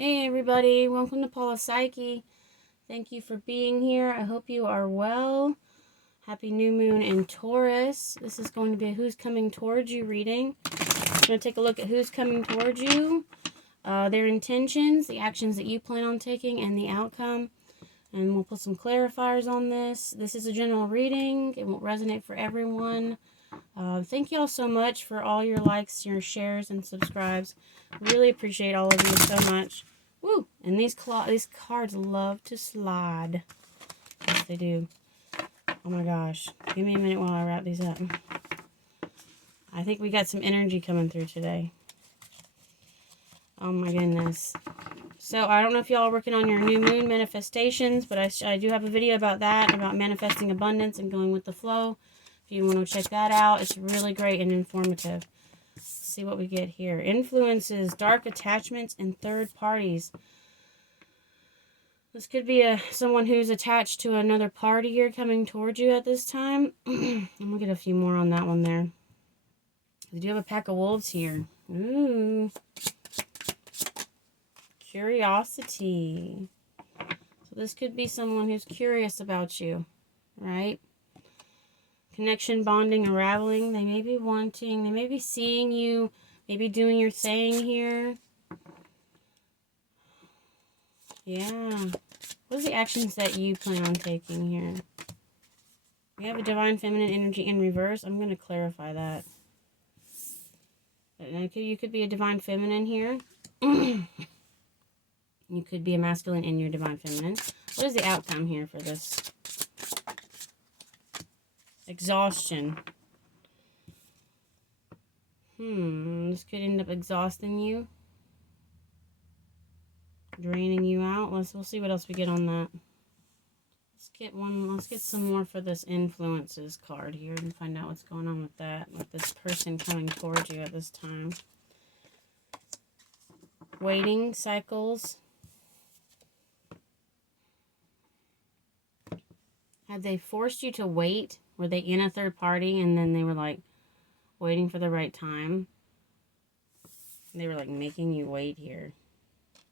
Hey everybody, welcome to Paula Psyche. Thank you for being here. I hope you are well. Happy new moon in Taurus. This is going to be a who's coming towards you reading. I'm going to take a look at who's coming towards you, their intentions, the actions that you plan on taking, and the outcome. And we'll put some clarifiers on this. This is a general reading. It won't resonate for everyone. Thank you all so much for all your likes, your shares, and subscribes. Really appreciate all of you so much. Woo! And these cards love to slide. Yes, they do. Oh my gosh. Give me a minute while I wrap these up. I think we got some energy coming through today. Oh my goodness. So, I don't know if y'all are working on your new moon manifestations, but I do have a video about that, about manifesting abundance and going with the flow. If you want to check that out, it's really great and informative. Let's see what we get here. Influences, dark attachments, and third parties. This could be someone who's attached to another party here coming towards you at this time. I'm going to get a few more on that one there. We do have a pack of wolves here. Ooh. Curiosity. So this could be someone who's curious about you, right? Connection, bonding, unraveling. They may be seeing you, maybe doing your saying here. Yeah. What are the actions that you plan on taking here? We have a divine feminine energy in reverse. I'm going to clarify that. You could be a divine feminine here. You could be a masculine in your divine feminine. What is the outcome here for this? Exhaustion. This could end up exhausting you. Draining you out. We'll see what else we get on that. Let's get some more for this influences card here and find out what's going on with that, with this person coming towards you at this time. Waiting cycles. Had they forced you to wait? Were they in a third party and then they were like waiting for the right time? They were like making you wait here.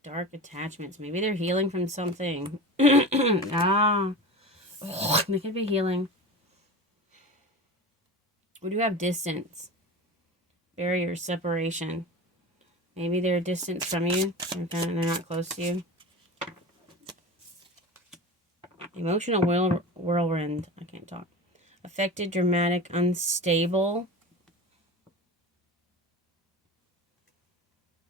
Dark attachments. Maybe they're healing from something. They could be healing. We do have distance. Barrier, separation. Maybe they're distant from you. They're not close to you. Emotional whirlwind. I can't talk. Affected, dramatic, unstable.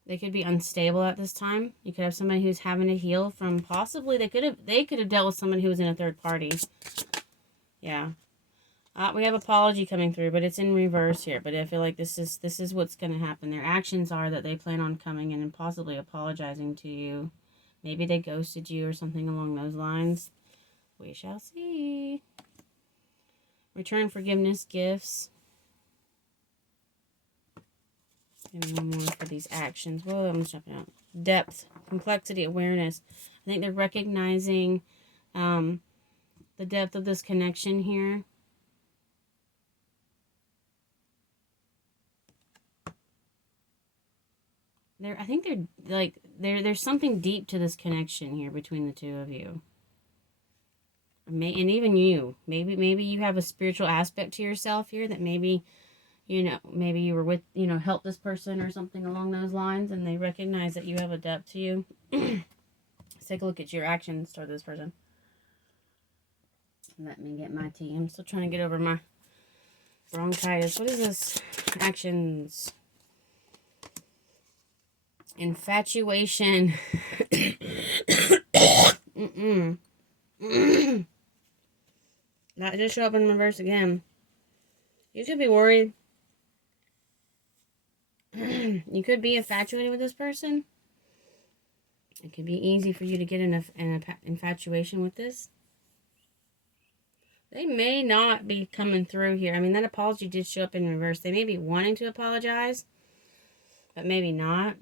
They could be unstable at this time. You could have somebody who's having to heal from possibly they could have dealt with someone who was in a third party. Yeah. We have apology coming through, but it's in reverse here. But I feel like this is what's going to happen. Their actions are that they plan on coming in and possibly apologizing to you. Maybe they ghosted you or something along those lines. We shall see. Return, forgiveness, gifts. And one more for these actions. Whoa, I'm jumping out. Depth, complexity, awareness. I think they're recognizing the depth of this connection here. I think they're like there's something deep to this connection here between the two of you. And even you. Maybe you have a spiritual aspect to yourself here that maybe you were with, help this person or something along those lines, and they recognize that you have a depth to you. Let's take a look at your actions toward this person. Let me get my tea. I'm still trying to get over my bronchitis. What is this? Actions. Infatuation. That just showed up in reverse again. You could be worried. You could be infatuated with this person. It could be easy for you to get in an infatuation with this. They may not be coming through here. I mean, that apology did show up in reverse. They may be wanting to apologize, but maybe not.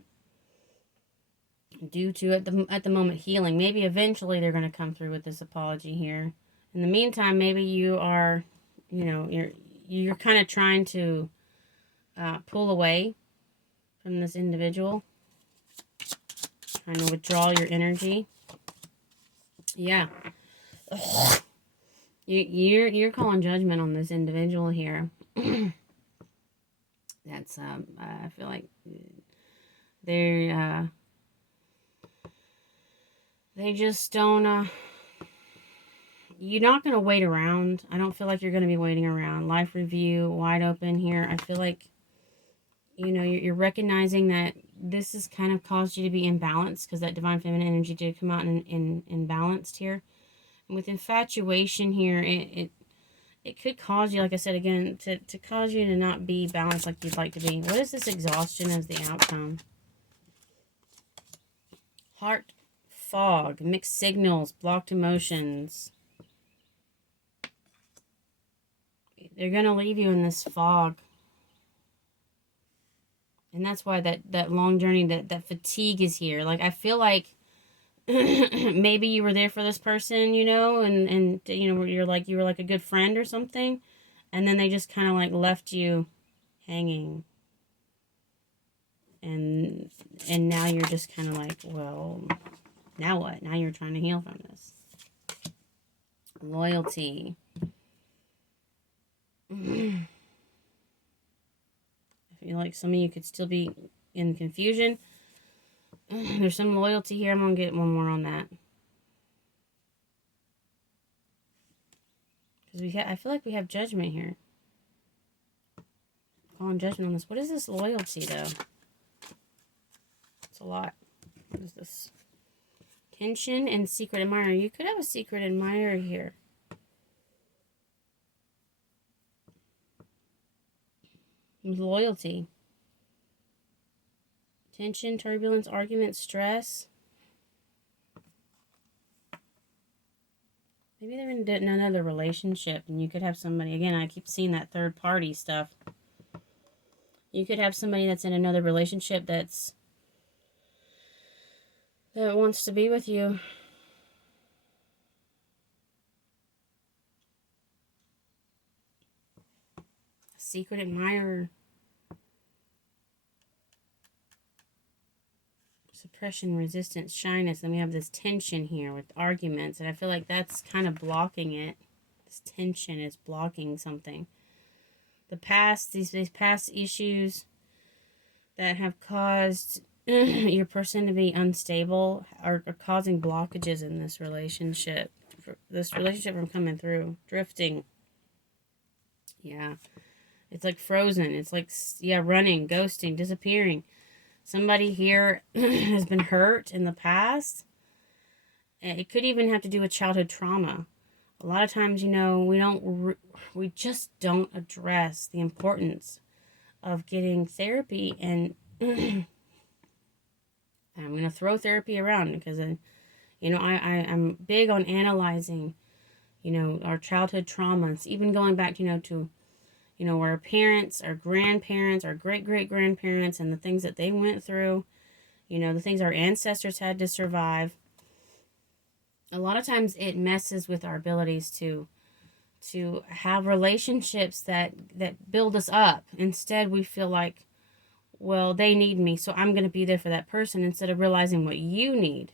Due to at the moment healing. Maybe eventually they're going to come through with this apology here. In the meantime, maybe you are, you're kind of trying to pull away from this individual. Trying to withdraw your energy. Yeah. You're calling judgment on this individual here. That's I feel like they just don't you're not going to wait around. I don't feel like you're going to be waiting around. Life review, wide open here. I feel like, you know, you're recognizing that this has kind of caused you to be imbalanced, because that divine feminine energy did come out in imbalanced here. And with infatuation here, it could cause you, like I said again, to cause you to not be balanced like you'd like to be. What is this exhaustion as the outcome? Heart fog, mixed signals, blocked emotions. They're going to leave you in this fog. And that's why that long journey, that fatigue is here. Like, I feel like maybe you were there for this person, you know, and you know, you were like a good friend or something, and then they just kind of like left you hanging. And now you're just kind of like, well, now what? Now you're trying to heal from this. Loyalty. I feel like some of you could still be in confusion. There's some loyalty here. I'm going to get one more on that. Because I feel like we have judgment here. Calling judgment on this. What is this loyalty, though? It's a lot. What is this? Tension and secret admirer. You could have a secret admirer here. Loyalty. Tension, turbulence, argument, stress. Maybe they're in another relationship, and you could have somebody, again, I keep seeing that third party stuff. You could have somebody that's in another relationship that wants to be with you. A secret admirer. Suppression, resistance, shyness. And we have this tension here with arguments. And I feel like that's kind of blocking it. This tension is blocking something. The past, these past issues that have caused your person to be unstable are causing blockages in this relationship. This relationship from coming through. Drifting. Yeah. It's like frozen. It's like, yeah, running, ghosting, disappearing. Somebody here has been hurt in the past. It could even have to do with childhood trauma. A lot of times, you know, we just don't address the importance of getting therapy. And I'm going to throw therapy around because, you know, I'm big on analyzing, you know, our childhood traumas, even going back, you know, to, you know, our parents, our grandparents, our great-great-grandparents, and the things that they went through, you know, the things our ancestors had to survive. A lot of times it messes with our abilities to have relationships that build us up. Instead, we feel like, well, they need me, so I'm going to be there for that person, instead of realizing what you need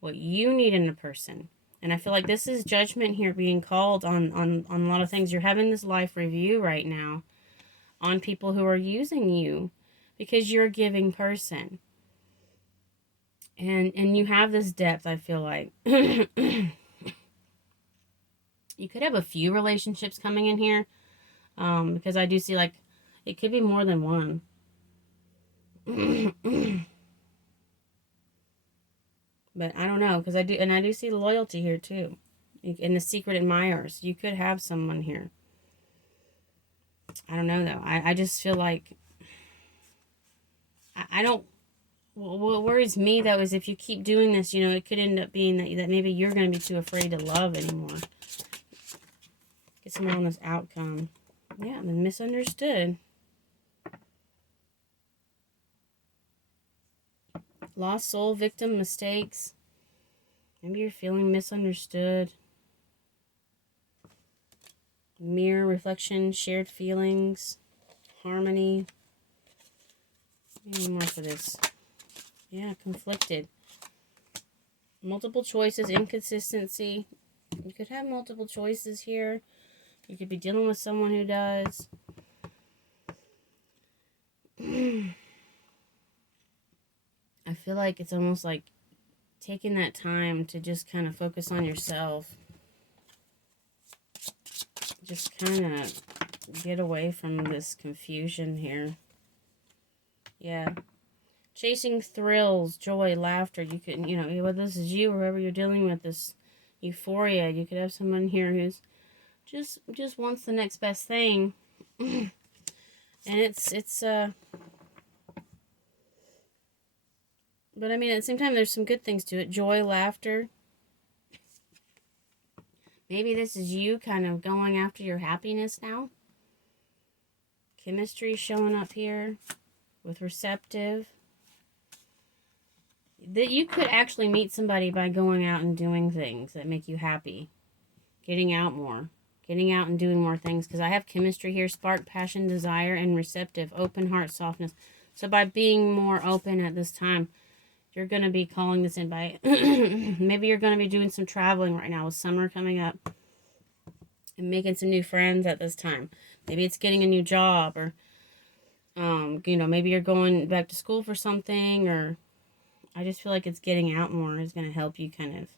in a person. And I feel like this is judgment here being called on a lot of things. You're having this life review right now on people who are using you because you're a giving person. And you have this depth, I feel like. You could have a few relationships coming in here. Because I do see, like, it could be more than one. But I don't know, because I do see the loyalty here too. And the secret admirers. You could have someone here. I don't know, though. I just feel like I don't. What worries me, though, is if you keep doing this, you know, it could end up being that maybe you're going to be too afraid to love anymore. Get some more on this outcome. Yeah, the misunderstood. Lost soul, victim, mistakes. Maybe you're feeling misunderstood. Mirror, reflection, shared feelings, harmony. Maybe more for this Yeah, conflicted. Multiple choices, inconsistency. You could have multiple choices here. You could be dealing with someone who does. I feel like it's almost like taking that time to just kind of focus on yourself. Just kind of get away from this confusion here. Yeah. Chasing thrills, joy, laughter. You could, you know, whether this is you or whoever you're dealing with, this euphoria. You could have someone here who's just wants the next best thing. And but I mean, at the same time, there's some good things to it. Joy, laughter. Maybe this is you kind of going after your happiness now. Chemistry showing up here with receptive. That you could actually meet somebody by going out and doing things that make you happy. Getting out more. Getting out and doing more things. Because I have chemistry here. Spark, passion, desire, and receptive. Open heart, softness. So by being more open at this time, you're going to be calling this in by... maybe you're going to be doing some traveling right now with summer coming up. And making some new friends at this time. Maybe it's getting a new job. Or, you know, maybe you're going back to school for something. Or I just feel like it's getting out more is going to help you kind of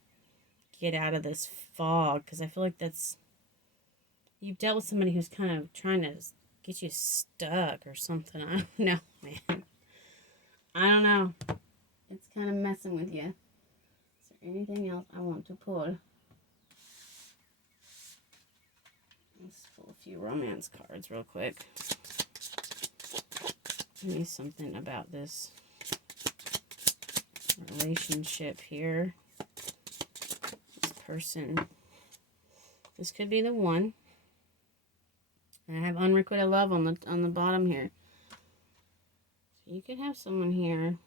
get out of this fog. Because I feel like that's... You've dealt with somebody who's kind of trying to get you stuck or something. I don't know, man. I don't know. It's kind of messing with you. Is there anything else I want to pull? Let's pull a few romance cards real quick. Give me something about this relationship here. This person. This could be the one. And I have unrequited love on the bottom here. So you could have someone here.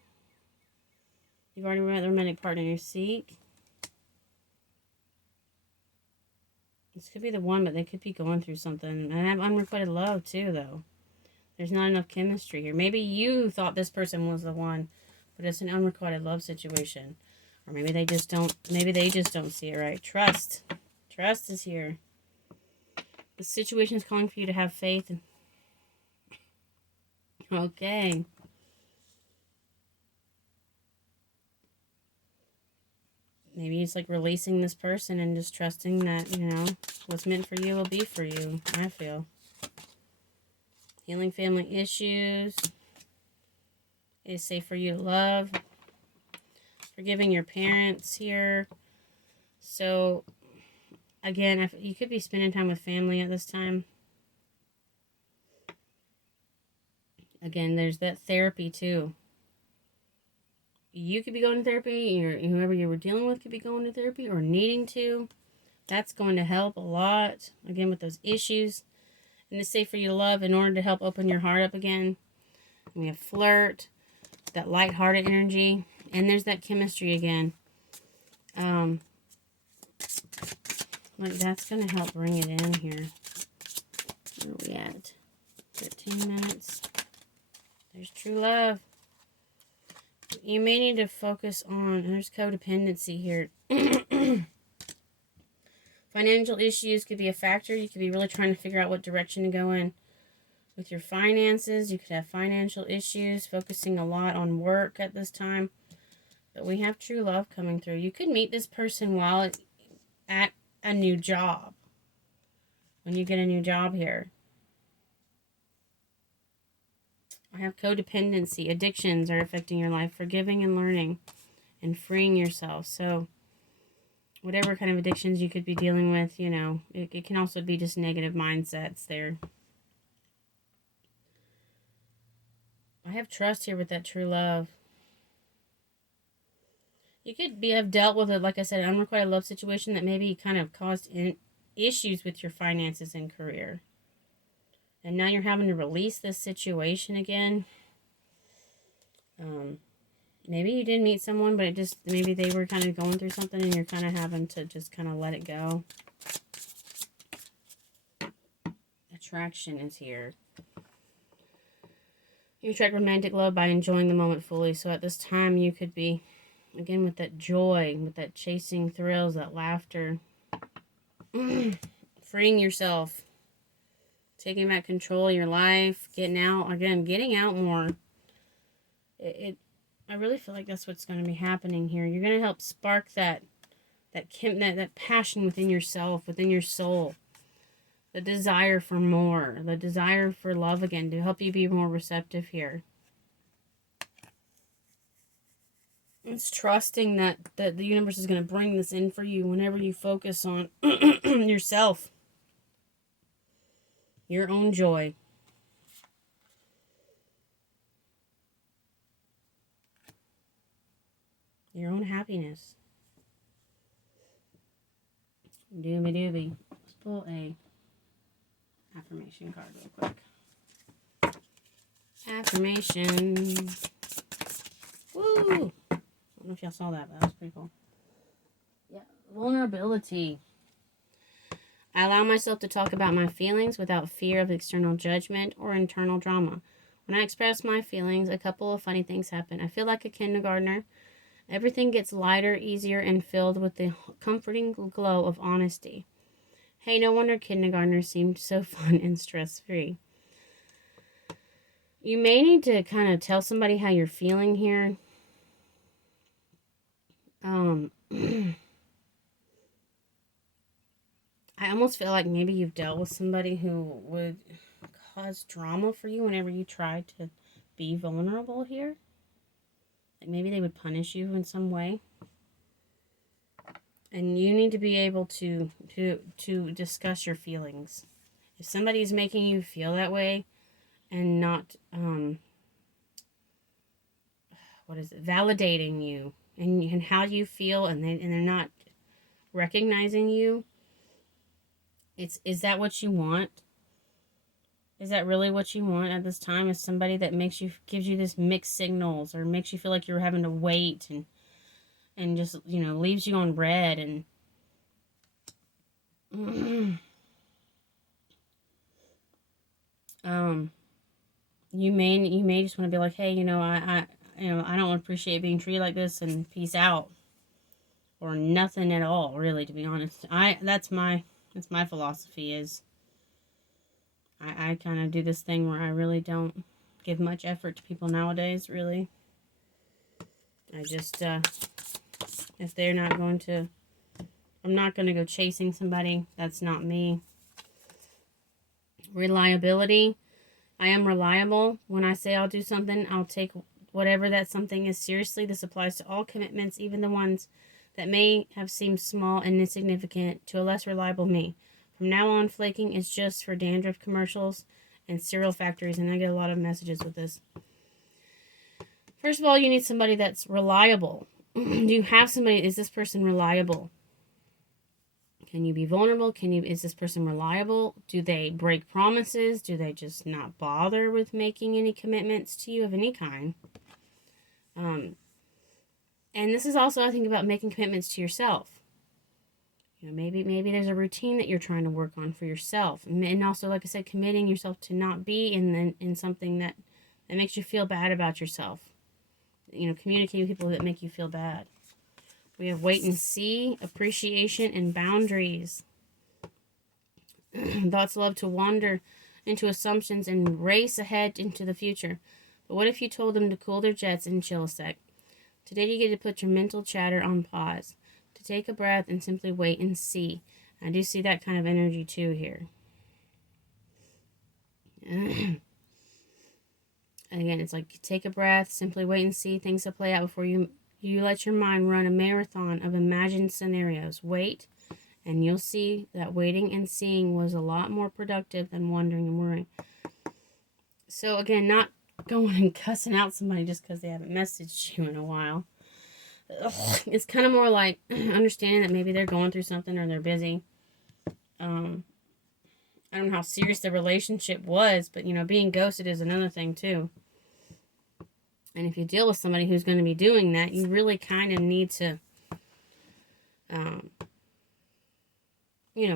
You've already met the romantic partner you seek. This could be the one, but they could be going through something. And I have unrequited love too, though. There's not enough chemistry here. Maybe you thought this person was the one, but it's an unrequited love situation. Or maybe they just don't see it right. Trust. Trust is here. The situation is calling for you to have faith. Okay. Maybe it's like releasing this person and just trusting that, you know, what's meant for you will be for you, I feel. Healing family issues. It is safe for you to love. Forgiving your parents here. So, again, you could be spending time with family at this time. Again, there's that therapy too. You could be going to therapy, or whoever you were dealing with could be going to therapy or needing to. That's going to help a lot, again, with those issues. And it's safe for you to love in order to help open your heart up again. And we have flirt, that lighthearted energy, and there's that chemistry again. Like that's going to help bring it in here. Where are we at? 13 minutes. There's true love. You may need to focus on, there's codependency here. Financial issues could be a factor. You could be really trying to figure out what direction to go in with your finances. You could have financial issues, focusing a lot on work at this time. But we have true love coming through. You could meet this person while at a new job. When you get a new job here. I have codependency. Addictions are affecting your life. Forgiving and learning and freeing yourself. So whatever kind of addictions you could be dealing with, you know, it can also be just negative mindsets there. I have trust here with that true love. You could have dealt with it, like I said, an unrequited love situation that maybe kind of caused issues with your finances and career. And now you're having to release this situation again. Maybe you did meet someone, but maybe they were kind of going through something and you're kind of having to just kind of let it go. Attraction is here. You attract romantic love by enjoying the moment fully. So at this time, you could be, again, with that joy, with that chasing thrills, that laughter, freeing yourself, taking back control of your life, getting out, again, getting out more. I really feel like that's what's going to be happening here. You're going to help spark that passion within yourself, within your soul. The desire for more, the desire for love again, to help you be more receptive here. It's trusting that the universe is going to bring this in for you whenever you focus on yourself. Your own joy. Your own happiness. Dooby dooby. Let's pull a affirmation card real quick. Affirmation. Woo! I don't know if y'all saw that, but that was pretty cool. Yeah. Vulnerability. I allow myself to talk about my feelings without fear of external judgment or internal drama. When I express my feelings, a couple of funny things happen. I feel like a kindergartner. Everything gets lighter, easier, and filled with the comforting glow of honesty. Hey, no wonder kindergartners seemed so fun and stress-free. You may need to kind of tell somebody how you're feeling here. I almost feel like maybe you've dealt with somebody who would cause drama for you whenever you try to be vulnerable here. Like maybe they would punish you in some way. And you need to be able to discuss your feelings. If somebody's making you feel that way and not, validating you and how you feel, and they're not recognizing you, is that what you want? Is that really what you want at this time? Is somebody that gives you this mixed signals, or makes you feel like you're having to wait and just, leaves you on red and you may just want to be like, hey, I don't appreciate being treated like this, and peace out, or nothing at all, really, to be honest. That's my philosophy. Is I kind of do this thing where I really don't give much effort to people nowadays, really. I just if they're not going to, I'm not going to go chasing somebody. That's not me. Reliability. I am reliable. When I say I'll do something, I'll take whatever that something is seriously. This applies to all commitments, even the ones that may have seemed small and insignificant to a less reliable me. From now on, flaking is just for dandruff commercials and cereal factories, and I get a lot of messages with this. First of all, you need somebody that's reliable. Do you have somebody? Is this person reliable? Can you be vulnerable? Is this person reliable? Do they break promises? Do they just not bother with making any commitments to you of any kind? And this is also, I think, about making commitments to yourself. Maybe there's a routine that you're trying to work on for yourself. And also, like I said, committing yourself to not be in something that makes you feel bad about yourself. Communicating with people that make you feel bad. We have wait and see, appreciation, and boundaries. Thoughts love to wander into assumptions and race ahead into the future. But what if you told them to cool their jets and chill a sec? Today you get to put your mental chatter on pause, to take a breath and simply wait and see. I do see that kind of energy too here. Again, it's like take a breath, simply wait and see things to play out before you let your mind run a marathon of imagined scenarios. Wait, and you'll see that waiting and seeing was a lot more productive than wondering and worrying. So again, not going and cussing out somebody just because they haven't messaged you in a while. It's kind of more like understanding that maybe they're going through something or they're busy. I don't know how serious the relationship was, but being ghosted is another thing too. And if you deal with somebody who's going to be doing that, you really kind of need to,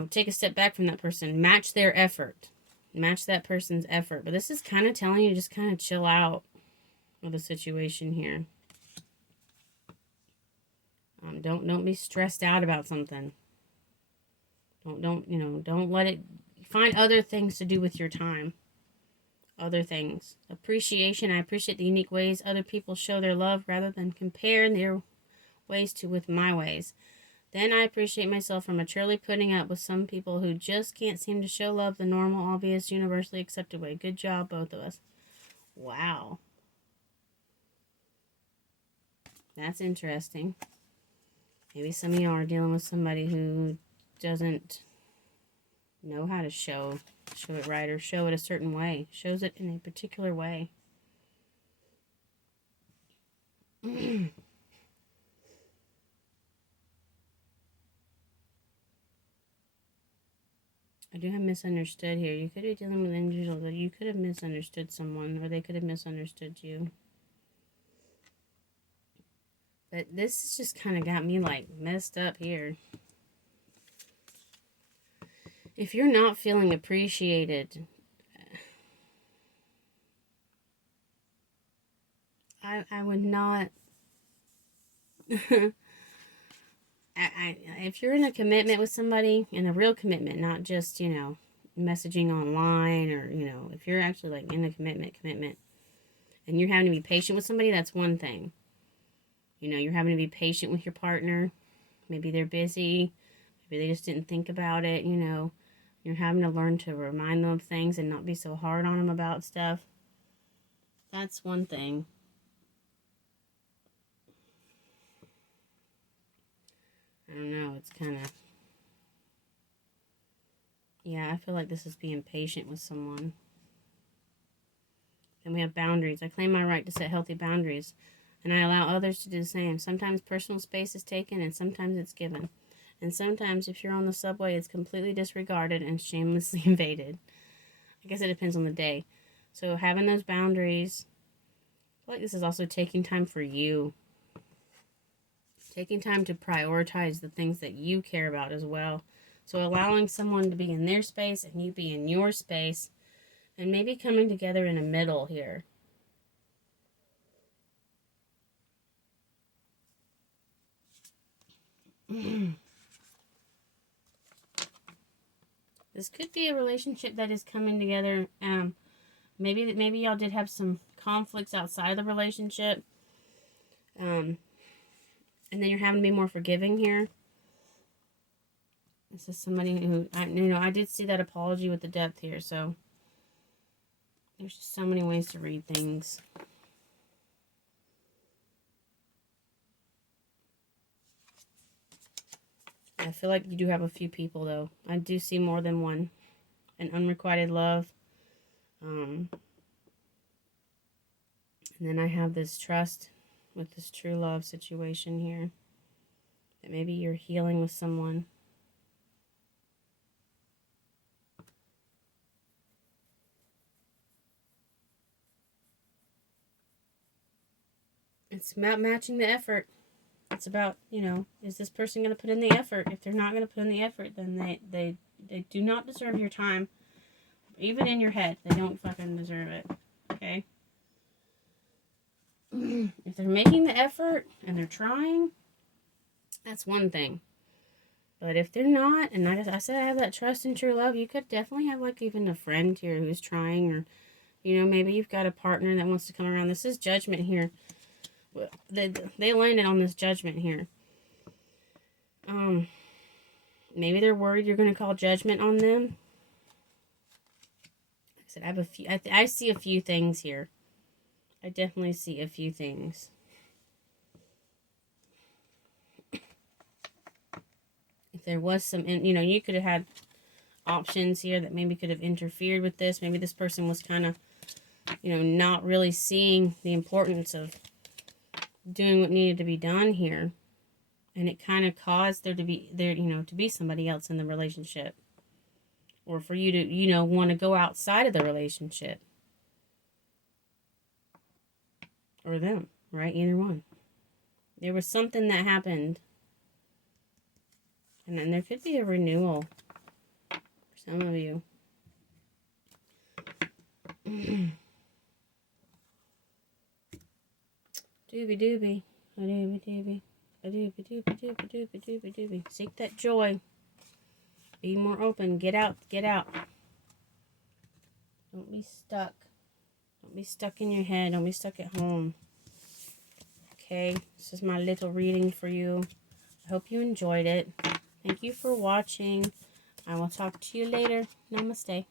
take a step back from that person. Match their effort. Match that person's effort. But this is kind of telling you to just kind of chill out. of the situation here. Don't be stressed out about something. Don't let it, find other things to do with your time. Other things. Appreciation. I appreciate the unique ways other people show their love rather than compare their ways with my ways. Then I appreciate myself for maturely putting up with some people who just can't seem to show love the normal, obvious, universally accepted way. Good job, both of us. Wow. That's interesting. Maybe some of y'all are dealing with somebody who doesn't know how to show it right, or show it a certain way. Shows it in a particular way. I do have misunderstood here. You could be dealing with individuals that you could have misunderstood someone, or they could have misunderstood you. But this has just kind of got me like messed up here. If you're not feeling appreciated, I would not. If you're in a commitment with somebody, in a real commitment, not just, messaging online, or, if you're actually like in a commitment, and you're having to be patient with somebody, that's one thing. You're having to be patient with your partner. Maybe they're busy. Maybe they just didn't think about it, You're having to learn to remind them of things and not be so hard on them about stuff. That's one thing. I don't know, it's kind of... Yeah, I feel like this is being patient with someone. Then we have boundaries. I claim my right to set healthy boundaries, and I allow others to do the same. Sometimes personal space is taken, and sometimes it's given. And sometimes, if you're on the subway, it's completely disregarded and shamelessly invaded. I guess it depends on the day. So having those boundaries, I feel like this is also taking time for you. Taking time to prioritize the things that you care about as well. So allowing someone to be in their space and you be in your space, and maybe coming together in a middle here. This could be a relationship that is coming together. Maybe y'all did have some conflicts outside of the relationship. And then you're having to be more forgiving here. This is somebody who, I did see that apology with the depth here, so there's just so many ways to read things. I feel like you do have a few people, though. I do see more than one. An unrequited love. And then I have this trust with this true love situation here. That maybe you're healing with someone. It's about matching the effort. It's about, is this person going to put in the effort? If they're not going to put in the effort, then they do not deserve your time. Even in your head, they don't fucking deserve it. Okay? If they're making the effort and they're trying, that's one thing. But if they're not, and like I said, I have that trust and true love, you could definitely have like even a friend here who's trying, or, maybe you've got a partner that wants to come around. This is judgment here. They landed on this judgment here. Maybe they're worried you're going to call judgment on them. Like I said, I have a few. I see a few things here. I definitely see a few things. If there was some, you could have had options here that maybe could have interfered with this. Maybe this person was kind of, not really seeing the importance of doing what needed to be done here. And it kind of caused there to be somebody else in the relationship. Or for you to, want to go outside of the relationship. Or them, right? Either one. There was something that happened. And then there could be a renewal for some of you. Doobie doobie. A doobie doobie. A doobie doobie doobie doobie doobie doobie. Seek that joy. Be more open. Get out. Get out. Don't be stuck. Don't be stuck in your head. Don't be stuck at home. Okay, this is my little reading for you. I hope you enjoyed it. Thank you for watching. I will talk to you later. Namaste.